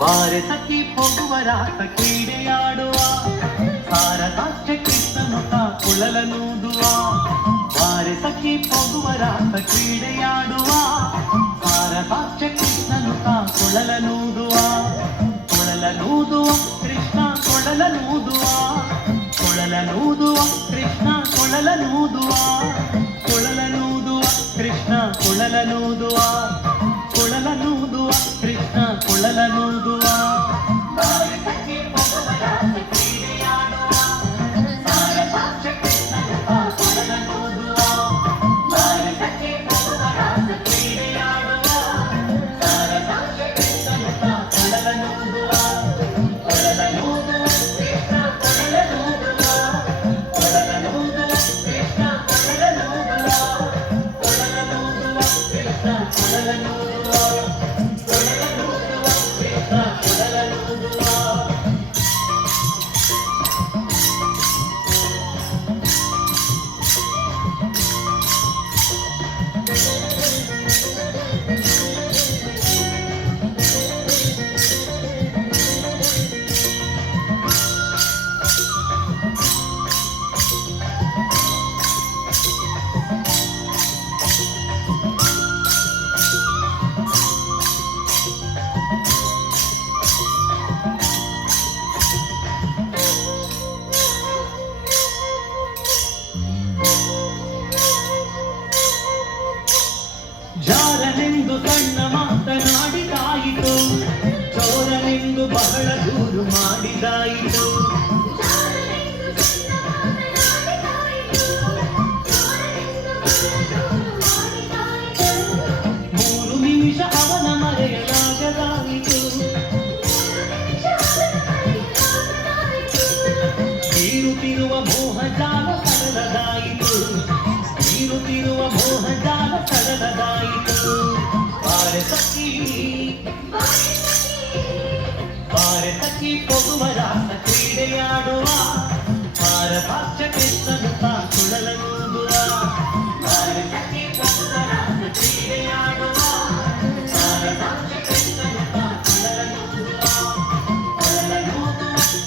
ಬಾರೆ ಸಖಿ ಹೋಗುವ ರಾಸ ಕ್ರೀಡೆಯಾಡುವ ಸಾರದಾಸ್ಯ ಕೃಷ್ಣನುತ ಕುಳಲನೂದುವ ಬಾರೆ ಸಖಿ ಹೋಗುವ ರಾಸ ಕ್ರೀಡೆಯಾಡುವ ಸಾರದಾಸ್ಯ ಕೃಷ್ಣನುತ ಕುಳಲನೂದುವ ಕೃಷ್ಣ ಕೊಳಲನೂದುವ ಕೃಷ್ಣ ಕೊಳಲನೂದುವ ಕೃಷ್ಣ ಕೊಳಲನೂದುವ ಕೃಷ್ಣ ಕೊಳಲನೂದುವ ಜಾರನೆಂದು ಸಣ್ಣ ಮಾತನಾಡಿದಾಯಿತು ಚೋರನೆಂದು ಬಹಳ ದೂರು ಮಾಡಿದಾಯಿತು ಮೂರು ನಿಮಿಷ ಅವನ ಮರೆಯಲಾಗದಾಯಿತು ಬೀರುತ್ತಿರುವ ಮೋಹಜಾಲ ಸರಳದಾಯಿತು ಬೀರುತ್ತಿರುವ ಮೋಹಜಾಲ ಸರಳದಾಯಿತು ಬಾರೆ ಸಖಿ ಹೋಗುವ ರಾಸ ಕ್ರೀಡೆಯಾಡುವ ಭಾರತಾಕ್ಷ ಕೃಷ್ಣನುತ ಕುಳಲನೂದುವ ಬಾರೆ ಸಖಿ ಹೋಗುವ ರಾಸ ಕ್ರೀಡೆಯಾಡುವ ಭಾರತಾಕ್ಷ ಕೃಷ್ಣನುತ ಕುಳಲನೂದುವ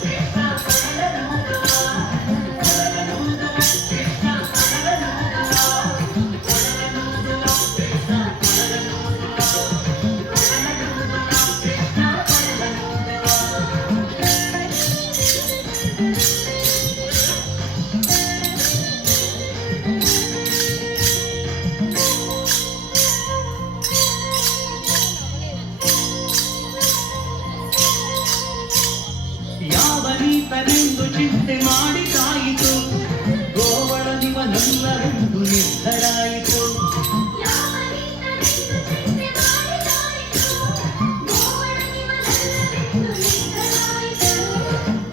ಕೃಷ್ಣ ಕೊಳಲನೂದುವ ಕೃಷ್ಣ ಯಾವನೀತನೆಂದು ಚಿಂತೆ ಮಾಡಿದಾಯಿತು ಗೋವಳನಿವನೆಲ್ಲರೆಂದು ನಿರ್ಧರಾಯಿತು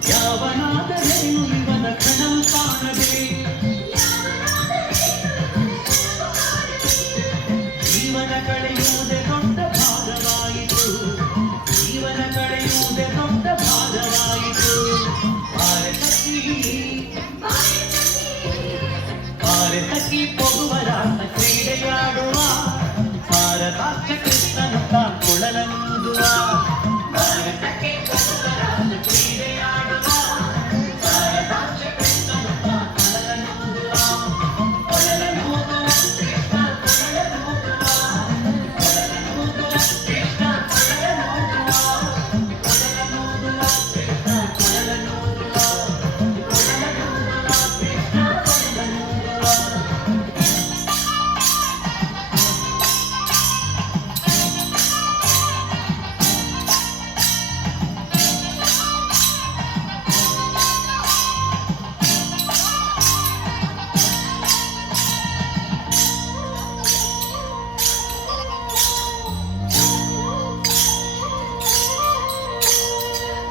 ಯಾವನಾದರೇನು ಇವನ ಕಣವು ಕಾಣದೆ ಜೀವನ ಕಳೆಯುವುದೇ ದೊಡ್ಡ ಭಾರವಾಯಿತು ಜೀವನ ಕಳೆಯುವುದೇ ದೊಡ್ಡ ಭಾರವಾಯಿತು ಬಾರೆ ಸಖಿ ಹೋಗುವ ರಾಸ ಕ್ರೀಡೆಯಾಡುವ ಭಾರತಾಕ್ಷ ಕೃಷ್ಣನುತ ಕುಳಲನೂದುವ ಬಾರೆ ಸಖಿ ಹೋಗುವ ರಾಸ ಕ್ರೀಡೆಯಾಡುವ ಭಾರತಾಕ್ಷ ಕೃಷ್ಣನುತ ಕುಳಲನೂದುವ ಕೃಷ್ಣ ಕೊಳಲನೂದುವ ಕೃಷ್ಣ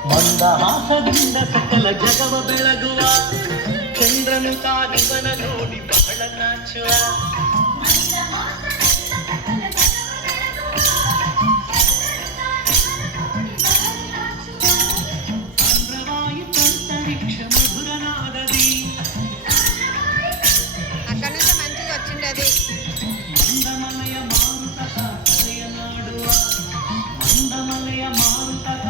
ಮಂದಹಾಸದಿಂದ ಸಕಲ ಜಗವ ಬೆಳಗುವ ಚಂದ್ರನು ತಾನಿವನ ನೋಡಿ ಬಹಳ ನಾಚುವ ಸಾಂದ್ರವಾಯುತಂತರಿಕ್ಷ ಮಧುರನಾದದಿ ಮಂದಮಲಯ ಮಾರುತಕ ಕರೆಯ ನಾಡುವ ಮಂದಮಲಯ ಮಾರುತಕ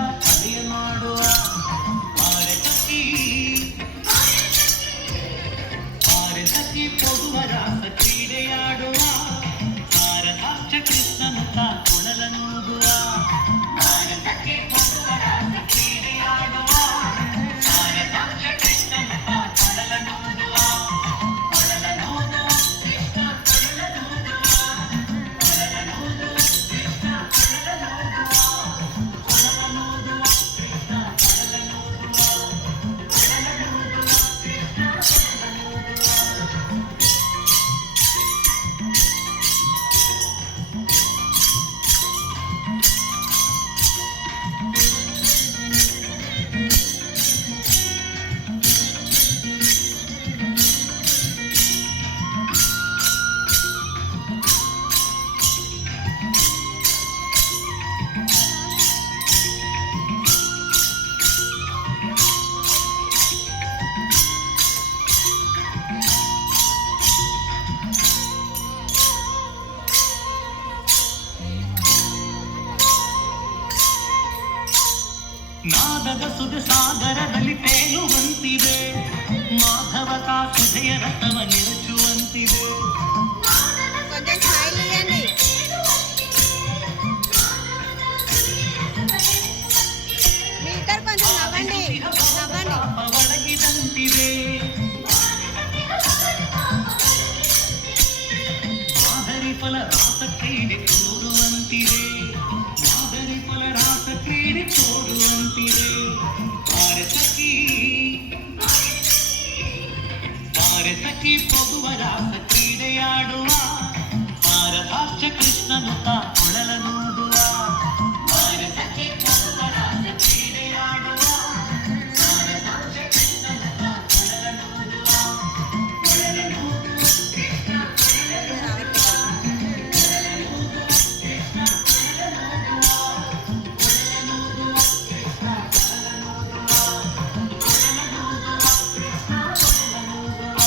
ನಾದದ ಸುದ ಸಾಗರದಲ್ಲಿ ತೇಲುವಂತಿದೆ, ಮಾಧವಕ ಸುಧೆಯ ರಸವ ನಿರಚುವಂತಿದೆ. ಒಳಗಿದಂತಿದೆ ಮಾದರಿ ಫಲ ರಾಸ ಕ್ರೀಡೆ ತೋರುವಂತಿದೆ, ಮಾದರಿ ಫಲ ರಾಸ ಕ್ರೀಡೆ ತೋರುವಂತಿದೆ. ಭಾರತಕ್ಕೆ ಪೊಗುವ ರಾಸ ಕ್ರೀಡೆಯಾಡುವ ಭಾರತಾಕ್ಷ ಕೃಷ್ಣನು ತಾ ಕೊಳಲನೂದುವ. ಭಾರತಕ್ಕೆ ಪೊಗುವ ರಾಸ ಕ್ರೀಡೆಯಾಡುವ ಭಾರತಾಕ್ಷ ಕೃಷ್ಣನು ತಾ ಕೊಳಲನೂದುವ. ಕೊಳಲನೂದು ಕೃಷ್ಣ ಕೊಳಲನೂದುವ, ಕೊಳಲನೂದು ಕೃಷ್ಣ ಕೊಳಲನೂದುವ, ಕೊಳಲನೂದುವ ಕೃಷ್ಣ ಕೊಳಲನೂದುವ, ಕೊಳಲನೂದುವ ಕೃಷ್ಣ ಕೊಳಲನೂದುವ.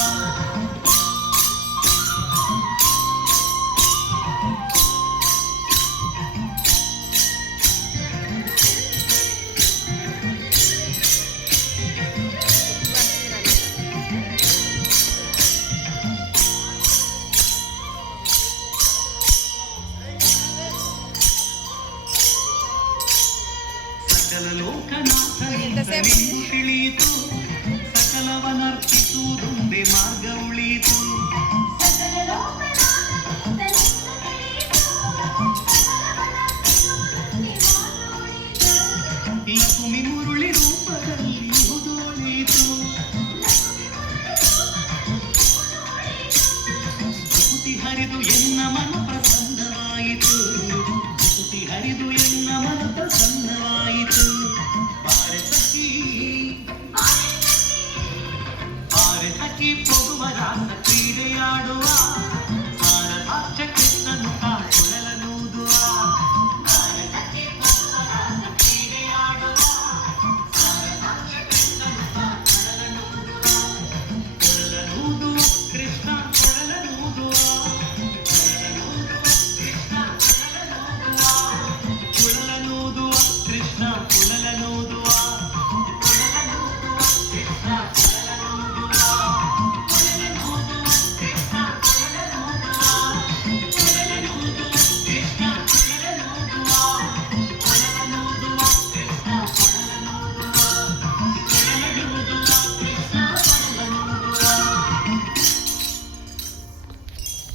ಸಕಲ ಲೋಕನಾಥನಿಂದ ನಿಂದು ತಿಳಿಯಿತು, ಸಕಲವನರ್ಪಿಸುವುದೊಂದೇ ಮಾರ್ಗ ಉಳಿಯಿತು. ಈ ಕುಮಿ ಮುರುಳಿ ರೂಪದಲ್ಲಿ ಉಳಿಯಿತು, ಜುಗುತಿ ಹರಿದು ಎನ್ನ ಮನ ಪ್ರಸನ್ನವಾಯಿತು, ಜುಗುತಿ ಹರಿದು ಎನ್ನ ಮನ ಪ್ರಸನ್ನವಾಯಿತು. ಭಾರತಕ್ಕೆ ಪೊಗುವ ರಾಸ ಕ್ರೀಡೆಯಾಡುವ ಭಾರತಾಕ್ಷ ಕೃಷ್ಣನು ತಾ ಕೊಳಲನೂದುವ. ಭಾರತಕ್ಕೆ ಪೊಗುವ ರಾಸ ಕ್ರೀಡೆಯಾಡುವ ಭಾರತಾಕ್ಷ ಕೃಷ್ಣನು ತಾ ಕೊಳಲನೂದುವ. ಕೊಳಲನೂದುವ ಕೃಷ್ಣ ಕೊಳಲನೂದುವ, ಕೊಳಲನೂದುವ ಕೃಷ್ಣ ಕೊಳಲನೂದುವ, ಕೊಳಲನೂದುವ ಕೃಷ್ಣ ಕೊಳಲನೂದುವ, ಕೊಳಲನೂದುವ ಕೃಷ್ಣ